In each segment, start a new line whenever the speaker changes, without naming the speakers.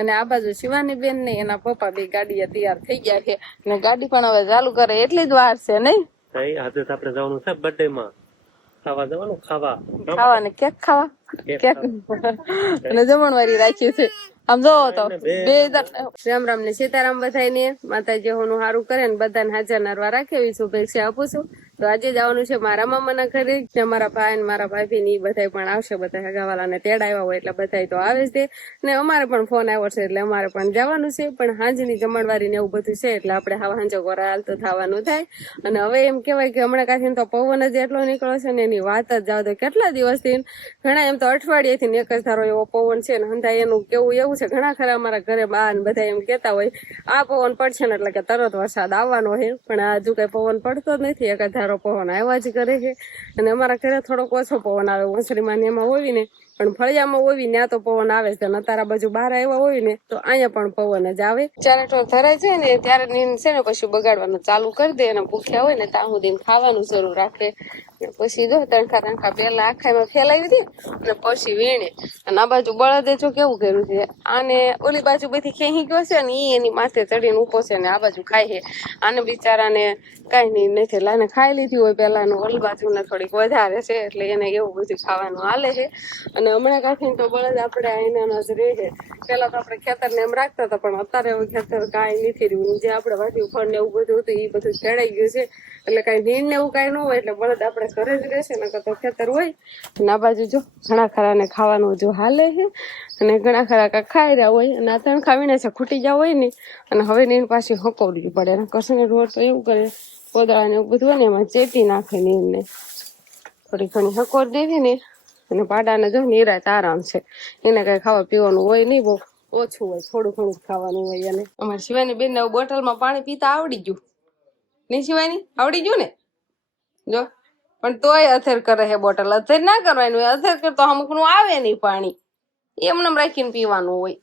અને આ બાજુ શિવાની બેન ને એના પપ્પા બે ગાડી તૈયાર થઈ ગયા છે. અને ગાડી પણ હવે ચાલુ કરે એટલી જ વાર છે નહીં?
આજે તો આપણે જવાનું છે બર્થડે માં ખાવા જવાનું? ખાવા.
ખાવા ને કેક ખાવા?
કેક
અને જમણવારી રાખી છે. આમ જોવો તો બે રામ રામ ને સીતારામ બધાને માતાજી હોનું સારું કરે ને બધાને હાજર નરવા રાખે એવી શુભેચ્છા આપું છું. તો આજે જવાનું છે મારા મામાના ઘરે ને મારા ભાઈ ને મારા ભાભી ની બધા પણ આવશે બધા હગાવાલા ને તેડ આવ્યા હોય એટલે બધા તો આવે તે ને અમારે પણ ફોન આવ્યો છે એટલે અમારે પણ જવાનું છે. પણ હાંજની જમણવારી ને એવું બધું છે એટલે આપણે હાવ હાંજો ગોરા હાલતો થવાનું થાય. અને હવે એમ કહેવાય કે હમણાં કાંઈ તો પવન જ એટલો નીકળ્યો છે ને એની વાત જ જાવ તો કેટલા દિવસથી ઘણા એમ તો અઠવાડિયેથી એક જ ધારો એવો પવન છે ને હંધા એનું કેવું એવું છે. ઘણા ખરા અમારા ઘરે બા ને બધા એમ કહેતા હોય, આ પવન પડશે ને એટલે કે તરત વરસાદ આવવાનો છે પણ હજુ કઈ પવન પડતો જ નથી. એક ધારો પવન આવ્યા જ કરે છે. અને અમારા ઘરે થોડોક ઓછો પવન આવે ને એમાં હોય ને પણ ફળિયામાં હોય ને તો પવન આવે છે. તારા બાજુ બહાર આવ્યા હોય ને તો અહીંયા પણ પવન જ આવે. જ્યારે ઢોર ધરાય છે ને, ત્યારે છે ને, પછી બગાડવાનું ચાલુ કરી દે. અને ભૂખ્યા હોય ને, ત્યાં સુધી ખાવાનું શરૂ રાખે. પછી જો તણખા તણખા પેલા આખામાં ફેલાવી દી અને પછી વીણે. અને આ બાજુ બળદે જો કેવું કર્યું છે, આને ઓલી બાજુ બધી ખેહી ગયો છે ને એ એની માથે ચડીને ઊભો છે ને, આ બાજુ ખાય છે. આને બિચારાને કાંઈ નહીં નથી લાને ખાઈ લીધી હોય પેલાનું ઓલી બાજુને થોડીક વધારે છે, એટલે એને એવું બધું ખાવાનું હાલે છે. અને હમણાં કાંઠી તો બળદ આપણે એના જ રહે છે. પેલા તો આપણે ખેતર ને એમ રાખતા હતા, પણ અત્યારે હવે ખેતર કાંઈ નથી રહ્યું. જે આપણે વાટ્યું ફળ ને એવું બધું હતું એ બધું ખેડાઈ ગયું છે. એટલે કાંઈ નીણ ને એવું કાંઈ ન હોય, એટલે બળદ આપણે ઘરે જ રહેશે ને તો ખેતર હોય. અને આ બાજુ જો ઘણા ખરા ને ખાવાનું જો હાલે છે, અને ઘણા ખરા કા ખાઈ રહ્યા હોય, અને આ ત્રણ ખાવીને છે, ખૂટી ગયા હોય ને, અને હવે એની પાછી હકોવડી પડે. અને કસને રોડ તો એવું કરે કોદળા ને એવું બધું હોય ને, એમાં ચેતી નાખે નીણને થોડી ઘણી હકોર દેવી ને, અને પાડાને જો નિરાત આરામ છે. એને કઈ ખાવા પીવાનું હોય નહીં, બહુ ઓછું હોય, થોડું ઘણું ખાવાનું હોય અને અમારી શિવાની બેન ને બોટલમાં પાણી પીતા આવડી ગયું. નહીં શિવાની? આવડી ગયું ને? જો. પણ તોય અથેર કરે હે બોટલ. અથેર ના કરવાનું હોય અથેર કરતો અમુકનું આવે નહીં પાણી. એમને રાખીને પીવાનું હોય.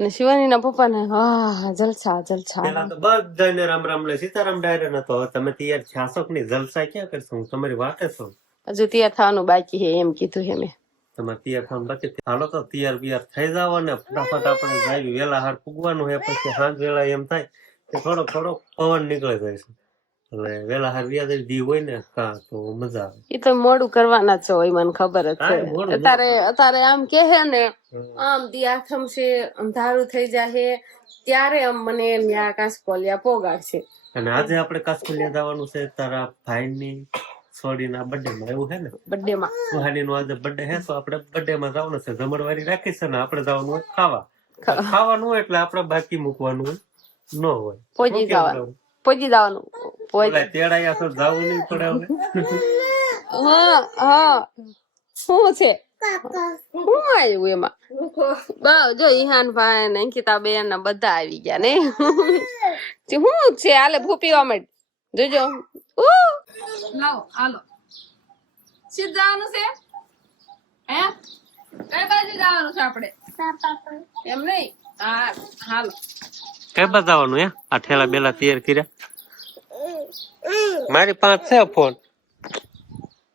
ને શિવાની ના પપ્પા ને હા જલસા જલસા.
પેલા તો બધાને રામ રામ લે સીતારામ ડાયરે નતો હવે તમે તૈયાર છાસકની જલસા ક્યાં કરશો? હું તમારી વાતે છો
હજુ તૈયાર થવાનું બાકી હે એમ કીધું હે મેં.
તમારે તૈયાર થવાનું બાકી હાલો તો તૈયાર બિયાર થઈ જાવ ને ફટાફટ આપણે જાય વેલા હાર પૂગવાનું હે પછી સાંજ વેળા એમ થાય કે થોડો થોડો પવન નીકળી જાય છે. એટલે વેલા હરિયા દે દી હોય ને હા તો મજા આવે.
એ તો મોડું કરવાના છો એ મને ખબર જ છે. અત્યારે અત્યારે આમ કે હે ને આમ દી આથમ છે અંધારું થઈ જાય ત્યારે આમ મને ન્યા કાંસકોલિયા પોગાડશે.
અને આજે આપણે કાશ્મીર જવાનું છે તારા ભાઈની છોડીના બર્થડે માં એવું હે ને?
બર્થડે માં
સુહાની નો આજે બર્થડે હે તો આપણે બર્થડે માં જવાનું છે. જમણવારી રાખી છે ને આપણે જવાનું હોય ખાવા. ખાવાનું હોય એટલે આપણે બાકી મૂકવાનું હોય. ન હોય પોજી
જવાનું. પોજી જવાનું. પહોંચી
ઓલા તેડાયા તો જવું નહીં પડે હવે.
હા હા. શું છે? શું આવ્યું એમાં? બસ જો ઈહાન ભાઈ ને અંકિતા બેન ને બધા આવી ગયા ને. શું છે? હાલે ભૂપીવા માંડ. જોજો. ઉ! લાવો હાલો. સીધ જવાનું છે? હે? કઈ બાજુ જવાનું છે આપણે? એમ નહીં? હા હાલો.
કઈ બાજુ જવાનું હે? આ ઠેલા બેલા તૈયાર કર્યા. મારી પાસે છે ફોન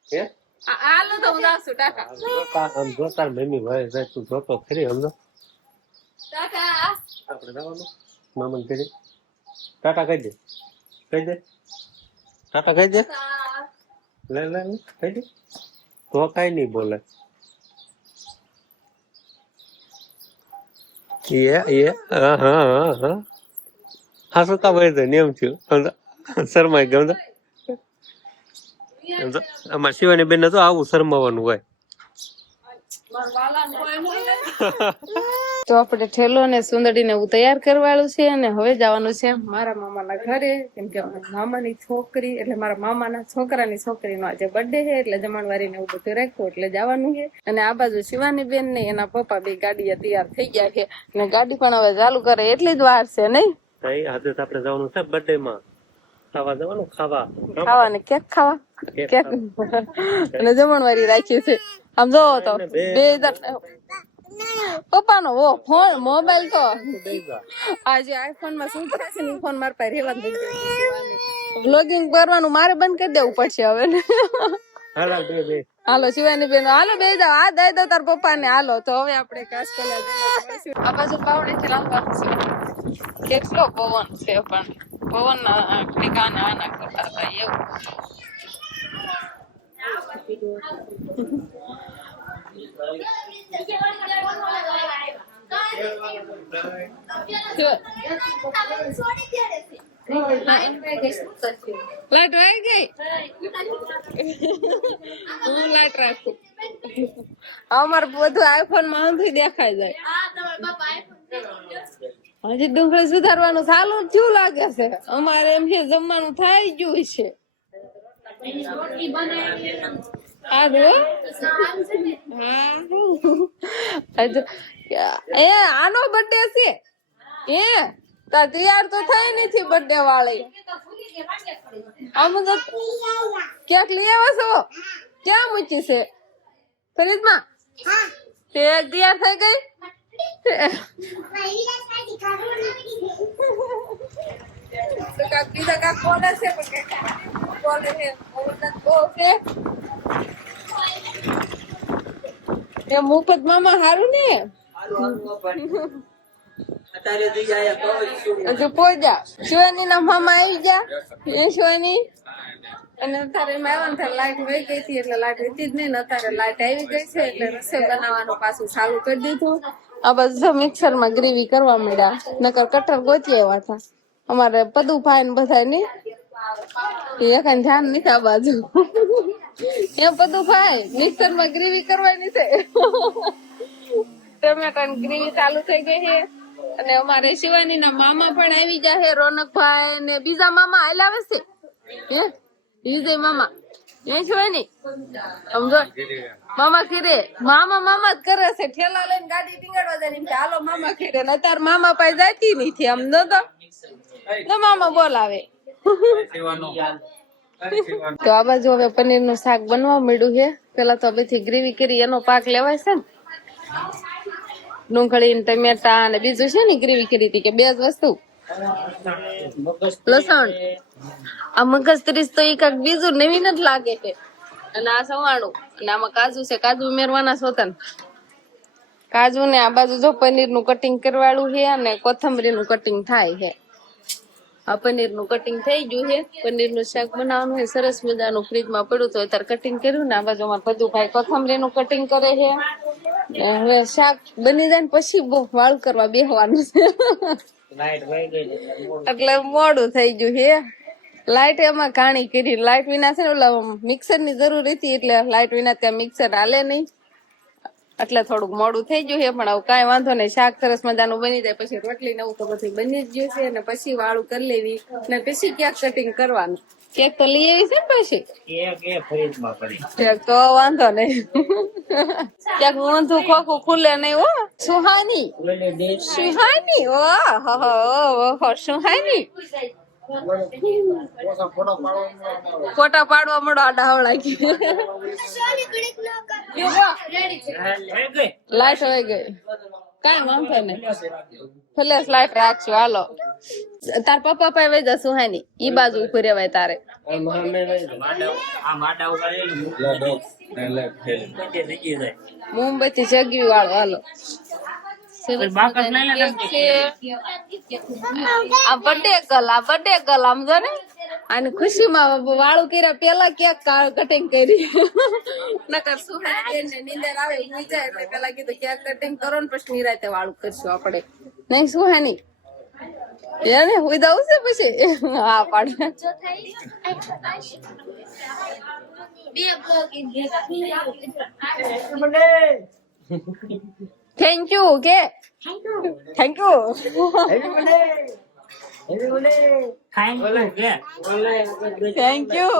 હે?
આ- હાલો તો હું ટાટા
જોતા આમ જોતા મમ્મી ભાઈ જાય તું જોતો ખરી સમજો.
ટાટા
આપણે જવાનું. મામા કરી ટાટા કહી દે. કહી દે. ટાટા કહી દે. લે લે કહી દે. તો કઈ નહીં બોલે. એ એ હા હા હા હા. હા શું કા ભાઈ એમ થયું. સમજો. શરમાઈ ગયો સમજો શિવાની બેન તો આવું શરમાવાનું હોય.
તો આપણે ઠેલો ને સુંદરી ને એવું તૈયાર કરવાનું છે અને હવે જવાનું છે મારા મામાના ઘરે. કેમ કે મામાની છોકરી એટલે મારા મામાના છોકરાની છોકરીનો આજે બર્થડે છે એટલે જમણવારી ને એવું બધું રાખ્યું એટલે જવાનું છે. અને આ બાજુ શિવાની બેન ને એના પપ્પા બે ગાડી તૈયાર થઈ ગયા છે. અને ગાડી પણ હવે ચાલુ કરે એટલી જ વાર છે નહીં?
આજે આપણે જવાનું છે બર્થડે માં. ખાવા જવાનું? ખાવા.
ખાવા. ને કેક ખાવા?
કેક
અને જમણવારી રાખી છે. આમ તો બે પપ્પાનો ઓ ફોન મોબાઈલ તો. આજે આઈફોનમાં શું થશે ને ફોન મારા પાસે રેવા વ્લોગિંગ કરવાનું મારે બંધ કરી દેવું પડશે હવે ને.
હાલ
શિવાની બેન હાલો બે જાઓ આ દઈ દો તાર પપ્પા ને હાલો તો હવે આપણે કાસકોલા જઈને આ બાજુ પાવડે થી લાંબા છે. કેટલો પવન છે પણ. પવન ટીકાના કાના આના હતા, એવું. લાઈટ વાઈ ગઈ? હું લાઈટ રાખું. અમારે બધું આઈફોનમાં દેખાય જાય. હજી ડુંગળી સુધારવાનું ચાલુ થયું લાગે છે. અમારે એમ છે જમવાનું થઈ ગયું છે. એ આનો બર્થડે છે? એ તૈયાર તો થઈ નથી બર્થડે વાળી. આમ તો ક્યાંક લઈ આવો છો? ક્યાં મૂકી છે? ફરીદમાં? તે તૈયાર થઈ ગઈ? મુફત મામા સારું ને? હજુ પોજા શિવાની ના મામા આવી ગયા. એ શિવાની? અને અત્યારે એમાં આવ્યા ને લાઈટ વહી ગઈ હતી એટલે લાઈટ હતી જ નહીં અત્યારે લાઈટ આવી ગઈ છે એટલે રસોઈ બનાવવાનું પાછું ચાલુ કરી દીધું. આ બધા મિક્સરમાં ગ્રેવી કરવા માંડ્યા. નકર કટર ગોતી આવ્યા હતા. અમારે પદુ ભાઈ ને બધા ની એક ધ્યાન નથી આ બાજુ. એ પદુ ભાઈ મિક્સરમાં ગ્રેવી કરવાની છે. ટમેટા ની ગ્રેવી ચાલુ થઈ ગઈ છે. અને અમારે શિવાની ના મામા પણ આવી ગયા છે, રોનકભાઈ ને બીજા મામા હાલ આવે છે હે? વિજય મામા. એ શિવાની સમજો? મામા ખીરે મામા મામા જ કરે છે. ઠેલા લઈને ગાડી ટીંગાડવા જાય ને કે, હાલો, મામા ખીરે ને અત્યારે મામા પાસે જતી નથી આમ ન તો. તો મામા બોલાવે. તો આ બાજુ હવે પનીરનું શાક બનવા મળ્યું છે. પેલા તો હવેથી ગ્રેવી કરી, એનો પાક લેવાય છે ને. ડુંગળી ને ટમેટા અને બીજું છે ને ગ્રેવી કરી હતી કે બે જ વસ્તુ? લસણ. આ મગજ ત્રીસ તો એ કાંક બીજું નવીન જ લાગે છે અને આ સવાણું. અને આમાં કાજુ છે. કાજુ ઉમેરવાના સોતન કાજુ ને આ બાજુ જો પનીરનું કટિંગ કરવાળું છે અને કોથમરી નું કટિંગ થાય છે. આ પનીરનું કટિંગ થઈ ગયું છે. પનીરનું શાક બનાવવાનું છે. સરસ મજાનું ફ્રીજમાં પડ્યું તો અત્યારે કટિંગ કર્યું ને આ બાજુ બધું ભાઈ કોથમરી નું કટિંગ કરે છે. હવે શાક બની જાય ને પછી બહુ વાળ કરવા બેહવાનું છે. એટલે મોડું થઈ ગયું છે. લાઈટ એમાં ઘાણી કરી. લાઈટ વિના છે ને, ઓલા મિક્સરની જરૂર હતી એટલે લાઈટ વિના ત્યાં મિક્સર હાલે નહીં. એટલે થોડુંક મોડું થઈ ગયું છે પણ હવે કાંઈ વાંધો નહીં. શાક સરસ મજાનું બની જાય પછી રોટલી નવું તો બધું બની જ ગયું છે અને પછી વાળું કરી લેવી. અને પછી ક્યાંક કટિંગ કરવાનું. કેક તો લઈ આવી છે ને પછી? કેક તો વાંધો નહીં. ક્યાંક ઊંધું ખોખું ખુલે નહીં હો. સુહાની. સુહાની ઓ હો હો હો હો સુહાની. ફોટા પાડવા મળો આ ડાવડા લાઈટ હોય ગઈ. કાંઈ વાંધો નહીં. ફ્લેશ લાઈટ રાખશું હાલો. તાર પપ્પા પાસે વઈ જશું હાની ઈ બાજુ ઊભી રહેવાય તારે. મુંબઈ થી જગવી વાળો હાલો. આ બર્થડે ગર્લ આ બર્થડે ગર્લ આમ જો ને આની ખુશીમાં વાળું કર્યા પેલા કેક કટિંગ કરી નકર સુહાની ને નીંદર આવે ઉઈ જાય એટલે પેલા કીધું કેક કટિંગ કરો ને પછી નિરાતે વાળું કરશું આપણે નહીં સુહાની એને હુઈ દઉં છે પછી હા પાડે થેન્ક યુ કે thank you thank you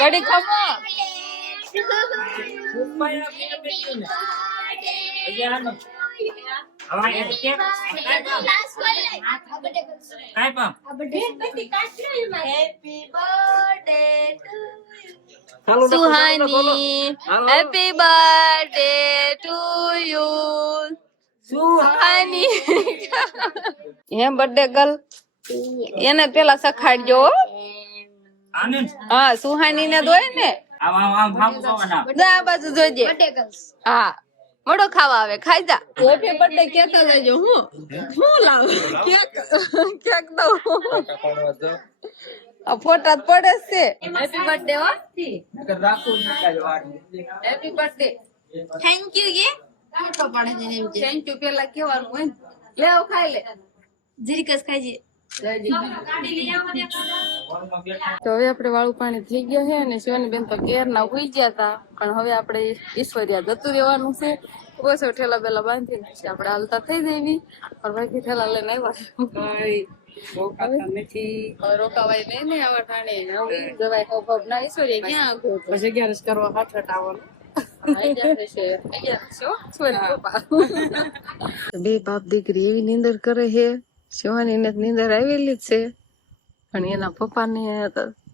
Kadi ખમો Suhani happy birthday to you Suhani. Hey birthday girl એને પેલા સખાડજો હા.
સુહાની ને. દોય ને આ બાજુ જોજે. હા મોડો ખાવા આવે ખાઈ જા. ઓફે બર્થડે કેક લેજો હું. હું લાવ? કેક કેક દઉં આ ફોટા પડે જ છે. હેપી બર્થડે હો. હેપી બર્થડે
થેન્ક યુ કે પપ્પાને જઈને એમ છે
થેન્ક યુ પેલા કેવાનું હોય લે આવ ખાઈ લે.
જરીક જ.
તો હવે આપણે વાળું પાણી થઈ ગયા છે અને શિવાની બેન તો કેર ના હોઈ ગયા હતા. પણ હવે આપણે ઈશ્વરિયા જતું રહેવાનું છે. બસ ઠેલા બેલા બાંધીને પછી આપણે હાલતા થઈ દેવી પણ બાકી ઠેલા લઈને આવ્યા રોકાવાય નહીં ને આવા ઠાણે. જવાય હો ના ઈશ્વરિયા ક્યાં
પછી અગિયારસ કરવા પાછળ બે બાપ દીકરી એવી નીંદર કરે છે. શિવાની ને નીંદર આવેલી જ છે. પણ એના પપ્પા ને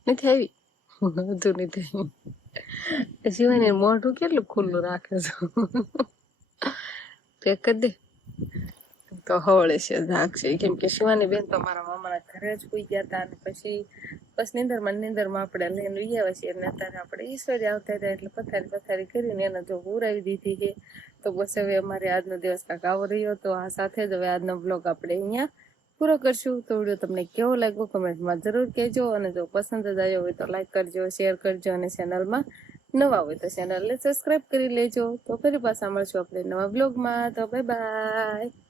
નથી આવી. હજુ નથી આવી. શિવાની મોઢું કેટલું ખુલ્લું રાખે છે. પેક કરી દે. તો હવળે છે, જાગશે. કેમ કે શિવાની બેન તો મારા ઘરે જ હોઈ ગયા હતા અને પછી બસ નિંદરમાં નિંદરમાં આપણે લઈને લઈ આવ્યા છીએ અને અત્યારે આપણે ઈશ્વરી આવતા હતા એટલે પથારી પથારી કરીને એને જો ઉરાવી દીધી છે. તો બસ હવે અમારે આજનો દિવસ કાંક રહ્યો તો આ સાથે જ હવે આજનો બ્લોગ આપણે અહીંયા પૂરો કરશું. તો વીડિયો તમને કેવો લાગ્યો કમેન્ટમાં જરૂર કહેજો અને જો પસંદ જ આવ્યો હોય તો લાઈક કરજો શેર કરજો અને ચેનલમાં નવા હોય તો ચેનલને સબસ્ક્રાઇબ કરી લેજો. તો ફરી પાછા મળશું આપણે નવા બ્લોગમાં તો બાય બાય